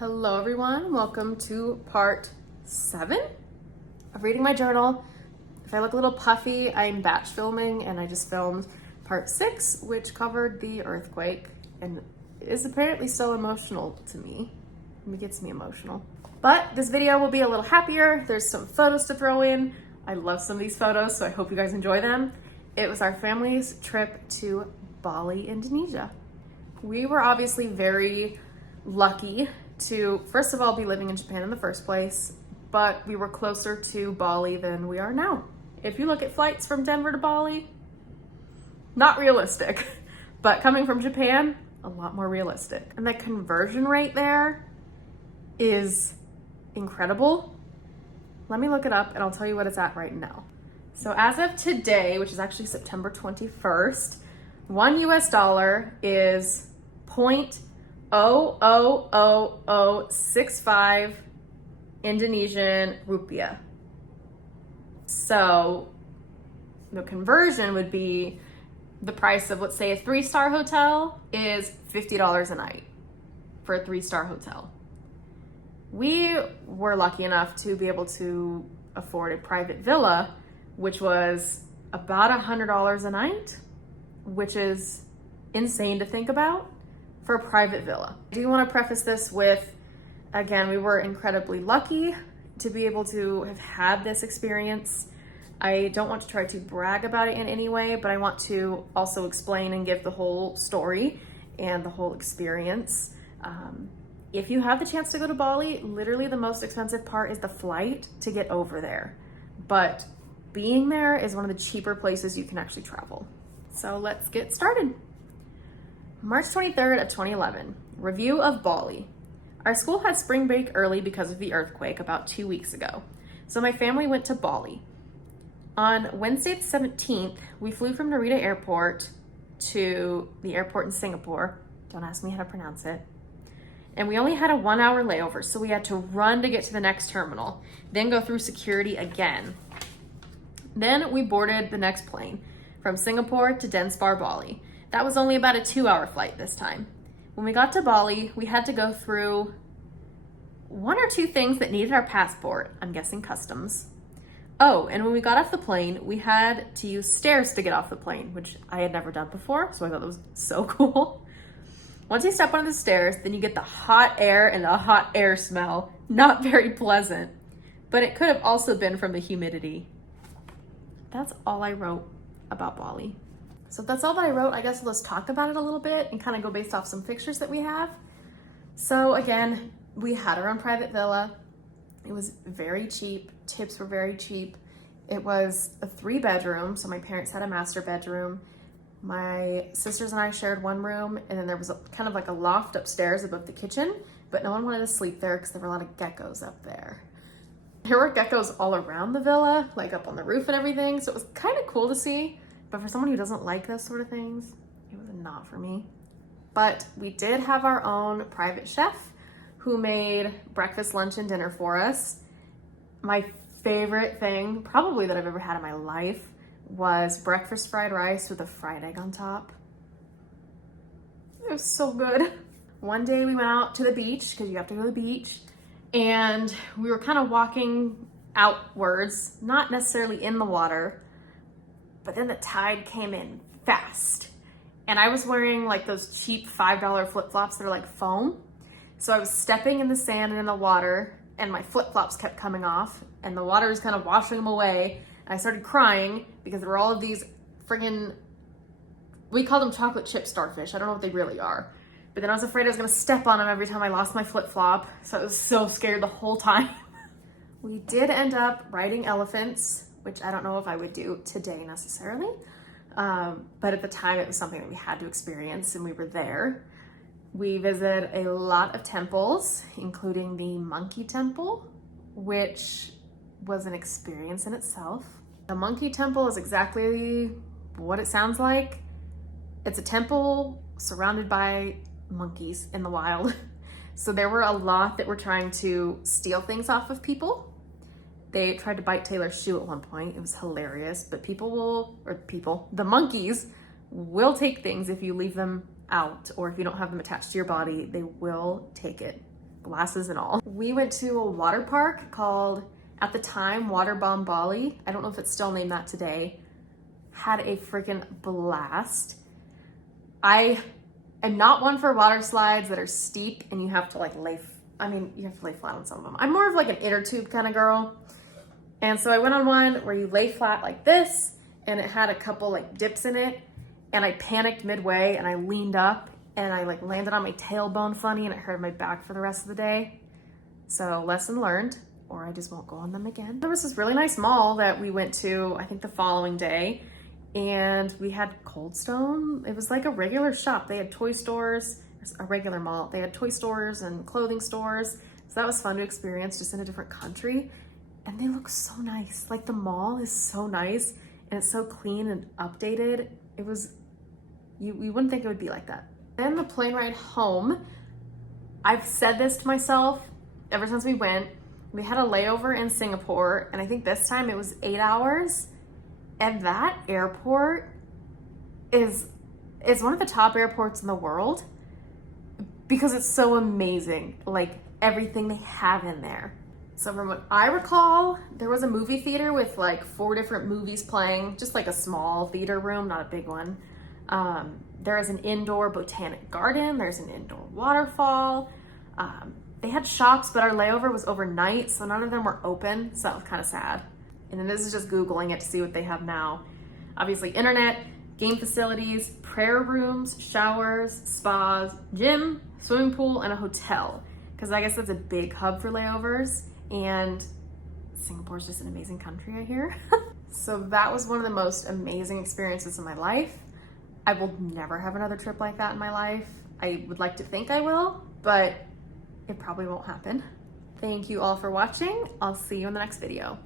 Hello everyone, welcome to part 7 of reading my journal. If I look a little puffy, I'm batch filming and I just filmed part 6, which covered the earthquake and is apparently so emotional to me. It gets me emotional. But this video will be a little happier. There's some photos to throw in. I love some of these photos, so I hope you guys enjoy them. It was our family's trip to Bali, Indonesia. We were obviously very lucky to, first of all, be living in Japan in the first place, but we were closer to Bali than we are now. If you look at flights from Denver to Bali, not realistic, but coming from Japan, a lot more realistic. And the conversion rate there is incredible. Let me look it up and I'll tell you what it's at right now. So as of today, which is actually September 21st, $1 is 0.00065 Indonesian rupiah. So the conversion would be the price of, let's say, a 3-star hotel is $50 a night for a 3-star hotel. We were lucky enough to be able to afford a private villa, which was about $100 a night, which is insane to think about for a private villa. I do want to preface this with, again, we were incredibly lucky to be able to have had this experience. I don't want to try to brag about it in any way, but I want to also explain and give the whole story and the whole experience. If you have the chance to go to Bali, literally the most expensive part is the flight to get over there. But being there is one of the cheaper places you can actually travel. So let's get started. March 23rd of 2011, review of Bali. Our school had spring break early because of the earthquake about 2 weeks ago. So my family went to Bali. On Wednesday the 17th, we flew from Narita Airport to the airport in Singapore. Don't ask me how to pronounce it. And we only had a 1-hour layover, so we had to run to get to the next terminal, then go through security again. Then we boarded the next plane from Singapore to Denpasar, Bali. That was only about a 2-hour flight this time. When we got to Bali, we had to go through 1 or 2 things that needed our passport. I'm guessing customs. Oh, and when we got off the plane, we had to use stairs to get off the plane, which I had never done before, so I thought that was so cool. Once you step onto the stairs, then you get the hot air and the hot air smell. Not very pleasant, but it could have also been from the humidity. That's all I wrote about Bali. So if that's all that I wrote, I guess let's talk about it a little bit and kind of go based off some pictures that we have. So again, we had our own private villa. It was very cheap. Tips were very cheap. It was a 3-bedroom, so my parents had a master bedroom. My sisters and I shared one room, and then there was kind of like a loft upstairs above the kitchen, but no one wanted to sleep there because there were a lot of geckos up there. There were geckos all around the villa, like up on the roof and everything, so it was kind of cool to see. But for someone who doesn't like those sort of things, it was not for me. But we did have our own private chef who made breakfast, lunch, and dinner for us. My favorite thing, probably that I've ever had in my life, was breakfast fried rice with a fried egg on top. It was so good. One day we went out to the beach, because you have to go to the beach, and we were kind of walking outwards, not necessarily in the water, but then the tide came in fast. And I was wearing like those cheap $5 flip-flops that are like foam. So I was stepping in the sand and in the water, and my flip-flops kept coming off, and the water was kind of washing them away. And I started crying because there were all of these friggin', we call them chocolate chip starfish. I don't know what they really are. But then I was afraid I was gonna step on them every time I lost my flip-flop. So I was so scared the whole time. We did end up riding elephants, which I don't know if I would do today necessarily. But at the time it was something that we had to experience, and we were there. We visited a lot of temples, including the Monkey Temple, which was an experience in itself. The Monkey Temple is exactly what it sounds like. It's a temple surrounded by monkeys in the wild. So there were a lot that were trying to steal things off of people. They tried to bite Taylor's shoe at one point. It was hilarious, but the monkeys will take things if you leave them out or if you don't have them attached to your body, they will take it. glasses and all. We went to a water park called, at the time, Water Bomb Bali. I don't know if it's still named that today. Had a freaking blast. I am not one for water slides that are steep and you have to like you have to lay flat on some of them. I'm more of like an inner tube kind of girl. And so I went on one where you lay flat like this and it had a couple like dips in it, and I panicked midway and I leaned up and I like landed on my tailbone funny and it hurt my back for the rest of the day. So lesson learned, or I just won't go on them again. There was this really nice mall that we went to, I think the following day, and we had Cold Stone. It was like a regular shop. They had toy stores, a regular mall. They had toy stores and clothing stores. So that was fun to experience just in a different country. And they look so nice. Like the mall is so nice and it's so clean and updated. It was, you wouldn't think it would be like that. Then the plane ride home, I've said this to myself ever since we went. We had a layover in Singapore, and I think this time it was 8 hours. And that airport is one of the top airports in the world because it's so amazing, like everything they have in there. So from what I recall, there was a movie theater with like 4 different movies playing, just like a small theater room, not a big one. There is an indoor botanic garden. There's an indoor waterfall. They had shops, but our layover was overnight, so none of them were open, so that was kind of sad. And then this is just Googling it to see what they have now. Obviously, internet, game facilities, prayer rooms, showers, spas, gym, swimming pool, and a hotel. Because I guess that's a big hub for layovers, and Singapore's just an amazing country, I hear. So that was one of the most amazing experiences in my life. I will never have another trip like that in my life. I would like to think I will, but it probably won't happen. Thank you all for watching. I'll see you in the next video.